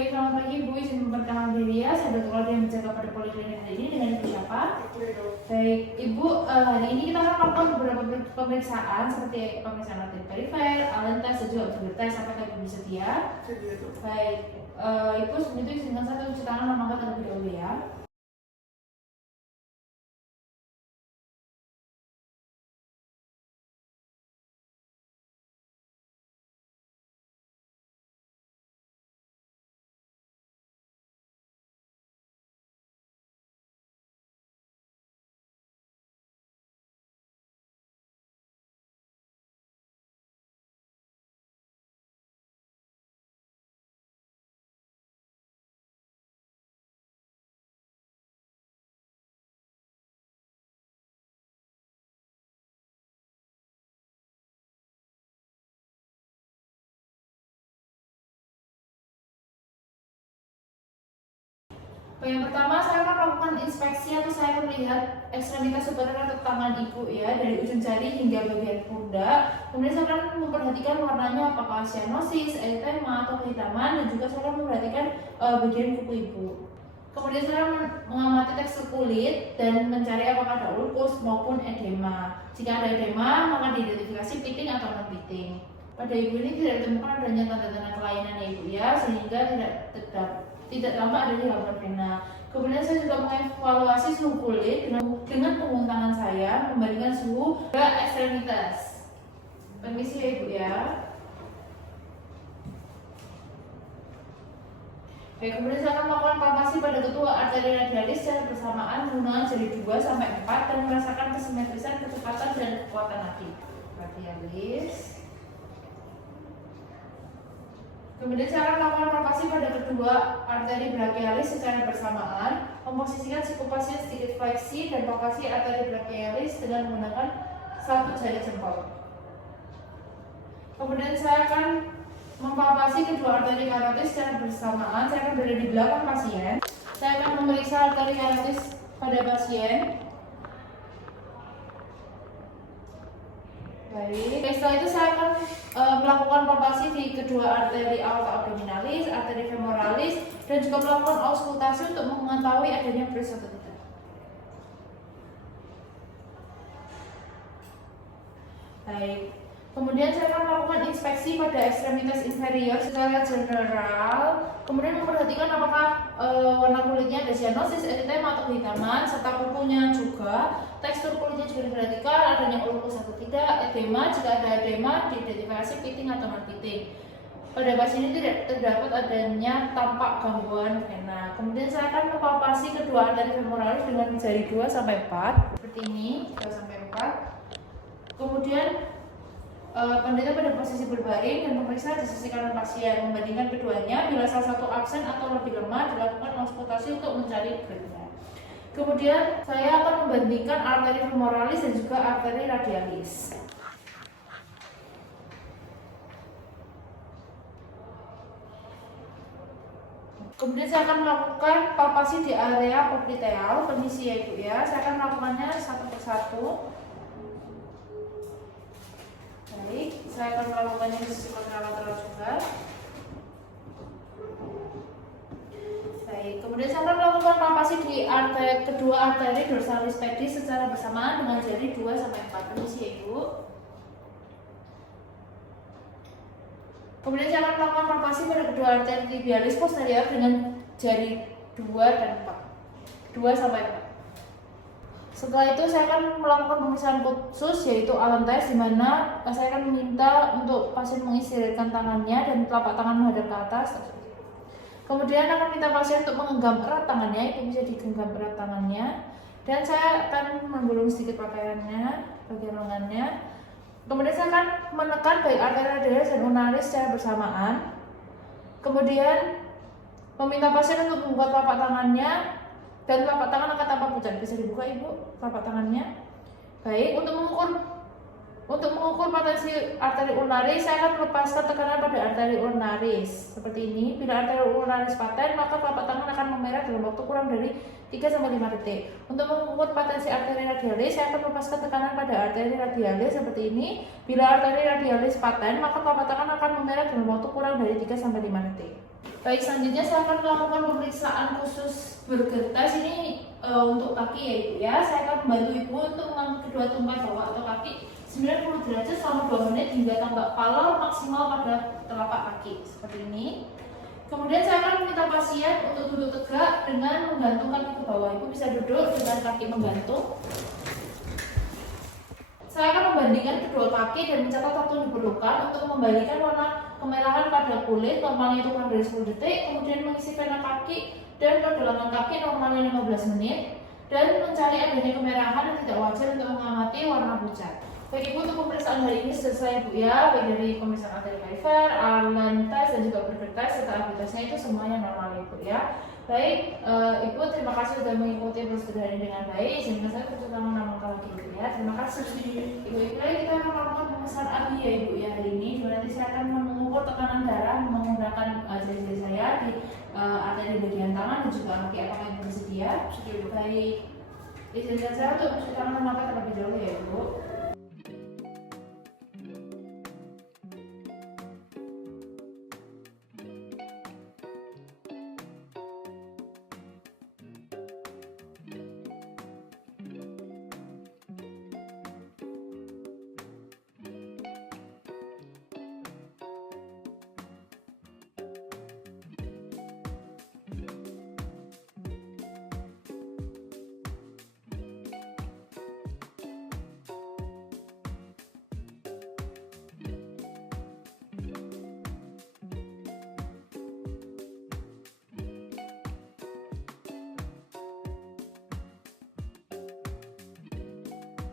Selamat pagi Ibu, izin memperkenalkan diri ya. Saya Dr. Claudia yang menjaga pada Poliklinik hari ini dengan Ibu siapa? Baik, Ibu, hari ini kita akan melakukan beberapa pemeriksaan seperti pemeriksaan arteri perifer, allen test, dan juga observer test. Apakah Ibu bersedia? Baik, Ibu sebelum itu izinkan saya untuk cuci tangan dan makan terlebih dahulu ya. Yang pertama, saya akan melakukan inspeksi atau saya akan melihat ekstremitas superior atau tangan Ibu ya, dari ujung jari hingga bagian pundak. Kemudian saya akan memperhatikan warnanya apakah cyanosis, erythema atau kehitaman, dan juga saya akan memperhatikan bagian kuku Ibu. Kemudian saya mengamati tekstur kulit dan mencari apakah ada ulkus maupun edema. Jika ada edema, maka diidentifikasi pitting atau non pitting. Pada Ibu ini tidak ditemukan adanya tanda-tanda kelainan ya Ibu ya, sehingga tidak tampak adanya gangguan vena. Kemudian saya juga mengevaluasi suhu kulit dengan punggung tangan saya, membandingkan suhu ke ekstremitas. Permisi ya Ibu ya. Baik, kemudian saya akan melakukan palpasi pada ketua arteri radialis secara bersamaan menggunakan jari 2 sampai 4 dan merasakan kesimetrisan, kecepatan dan kekuatan nadi. Radialis. Kemudian saya akan melakukan palpasi pada kedua arteri brachialis secara bersamaan, memposisikan siku pasien sedikit fleksi dan palpasi arteri brachialis dengan menggunakan satu jari jempol. Kemudian saya akan mempalpasi kedua arteri karotis secara bersamaan. Saya akan berada di belakang pasien. Saya akan memeriksa arteri karotis pada pasien. Baik, setelah itu saya akan melakukan palpasi di kedua arteri aorta abdominalis, arteri femoralis, dan juga melakukan auskultasi untuk mengetahui adanya bridge atau tidak. Baik, kemudian saya akan melakukan inspeksi pada ekstremitas inferior secara general, kemudian memperhatikan apakah warna kulitnya ada cyanosis, erythema atau kehitaman, serta kukunya juga. Tekstur kulitnya juga diperhatikan, adanya ulkus atau tidak, edema. Jika ada edema, diidentifikasi pitting atau non pitting. Pada pasien ini tidak terdapat adanya tampak gangguan vena. Kemudian saya akan mempalpasi kedua arteri femoralis dengan jari 2 sampai 4 seperti ini, 2 sampai 4. Kemudian penderita pada posisi berbaring dan memeriksa di sisi kanan pasien. Membandingkan keduanya, bila salah satu absen atau lebih lemah, dilakukan auskultasi untuk mencari grade-nya. Kemudian saya akan membandingkan arteri femoralis dan juga arteri radialis. Kemudian saya akan melakukan palpasi di area popliteal. Permisi ya Ibu ya, saya akan melakukannya satu persatu. Baik, saya akan melakukannya di sisi kontralateral juga. Baik, kemudian saya akan melakukan palpasi di kedua arteri dorsalis pedis secara bersamaan dengan jari 2 sampai 4. Permisi ya Ibu. Kemudian saya akan melakukan palpasi pada kedua arteri tibialis posterior dengan jari 2 dan 4. 2 sampai 4. Setelah itu saya akan melakukan pemeriksaan khusus yaitu allen test, di mana saya akan meminta untuk pasien mengistirahkan tangannya dan telapak tangan menghadap ke atas. Kemudian akan minta pasien untuk menggenggam erat tangannya, itu bisa digenggam erat tangannya, dan saya akan menggulung sedikit pakaiannya, bagian lengannya. Kemudian saya akan menekan baik arteri radialis dan ulnaris secara bersamaan. Kemudian meminta pasien untuk membuka telapak tangannya, dan telapak tangan akan tampak pucat. Bisa dibuka Ibu telapak tangannya. Baik, untuk mengukur potensi arteri ulnaris, saya akan melepaskan tekanan pada arteri ulnaris seperti ini. Bila arteri ulnaris paten, maka telapak tangan akan memerah dalam waktu kurang dari 3-5 detik. Untuk mengukur potensi arteri radialis, saya akan melepaskan tekanan pada arteri radialis seperti ini. Bila arteri radialis paten, maka telapak tangan akan memerah dalam waktu kurang dari 3-5 detik. Baik, selanjutnya saya akan melakukan pemeriksaan khusus bergetas ini untuk kaki ya Ibu ya. Saya akan membantu Ibu untuk mengangkat kedua tumpai bawah atau kaki 90 derajat selama 2 menit hingga tambah pala maksimal pada telapak kaki seperti ini. Kemudian saya akan meminta pasien untuk duduk tegak dengan menggantung kaki ke bawah. Ibu bisa duduk dengan kaki menggantung. Saya akan membandingkan kedua kaki dan mencatat waktu yang diperlukan untuk membalikan warna kemerahan pada kulit, normalnya itu kurang dari 10 detik, kemudian mengisi pena kaki dan pergelangan kaki normalnya 15 menit, dan mencari adanya kemerahan yang tidak wajar untuk mengamati warna pucat. Baik Ibu, untuk pemeriksaan hari ini selesai Bu ya, baik dari pemeriksaan arteri kaifer, Allen test dan juga Berger test serta AB testnya itu semuanya normal ya Bu ya. Baik, Ibu terima kasih sudah mengikuti prosedur hari ini dengan baik. Sehingga saya tepuk tangan nama lagi Ibu ya. Terima kasih. Ibu kita akan melakukan pemeriksaan AB ya Ibu ya hari ini. Nanti saya akan mengukur tekanan darah menggunakan jari-jari saya di arteri bagian tangan dan juga kaki apakah yang bersedia. Baik, izinkan saya untuk mencuci tangan memakai terlebih dahulu ya Ibu.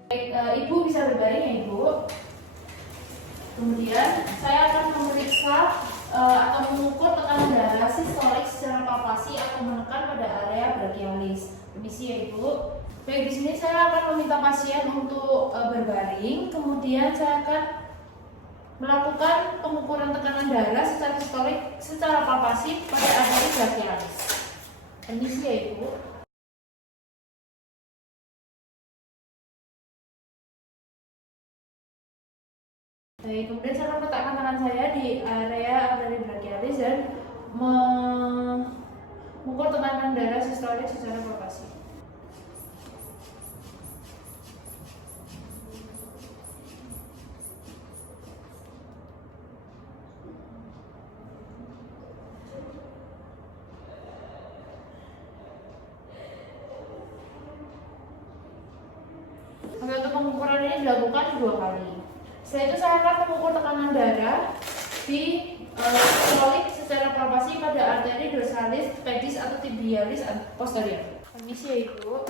Baik, Ibu bisa berbaring ya Ibu. Kemudian saya akan memeriksa atau mengukur tekanan darah sistolik secara palpasi atau menekan pada area brachialis. Permisi ya Ibu. Baik, di sini saya akan meminta pasien untuk berbaring. Kemudian saya akan melakukan pengukuran tekanan darah secara sistolik secara palpasi pada area brachialis. Permisi ya Ibu. Baik, kemudian saya akan letakkan tangan saya di area arteri brachialis dan mengukur tekanan darah sistolik secara palpasi. Untuk pengukuran ini dilakukan 2 kali. Setelah itu saya akan mengukur tekanan darah di sistolik secara palpasi pada arteri dorsalis, pedis atau tibialis posterior. Permisi ya Ibu.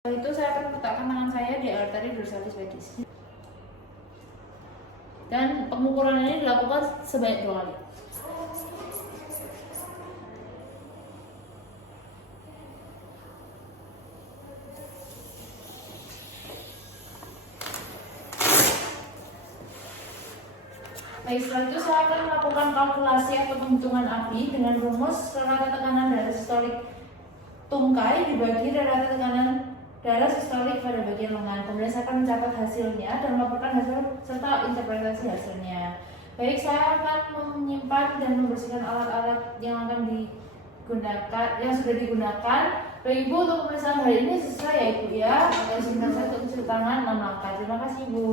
Setelah itu saya akan letakkan tangan saya di arteri dorsalis pedis. Dan pengukuran ini dilakukan sebanyak 2 kali. Baik, setelah itu saya akan melakukan kalkulasi atau penghitungan ABI dengan rumus rata tekanan darah sistolik tungkai dibagi rata tekanan darah sistolik pada bagian lengan. Kemudian saya akan mencatat hasilnya dan melaporkan hasil serta interpretasi hasilnya. Baik, saya akan menyimpan dan membersihkan alat-alat yang akan digunakan, yang sudah digunakan. Baik Ibu, untuk pemeriksaan hari ini selesai ya Ibu ya. Izinkan saya untuk mencuci tangan 6 langkah. Terima kasih Ibu.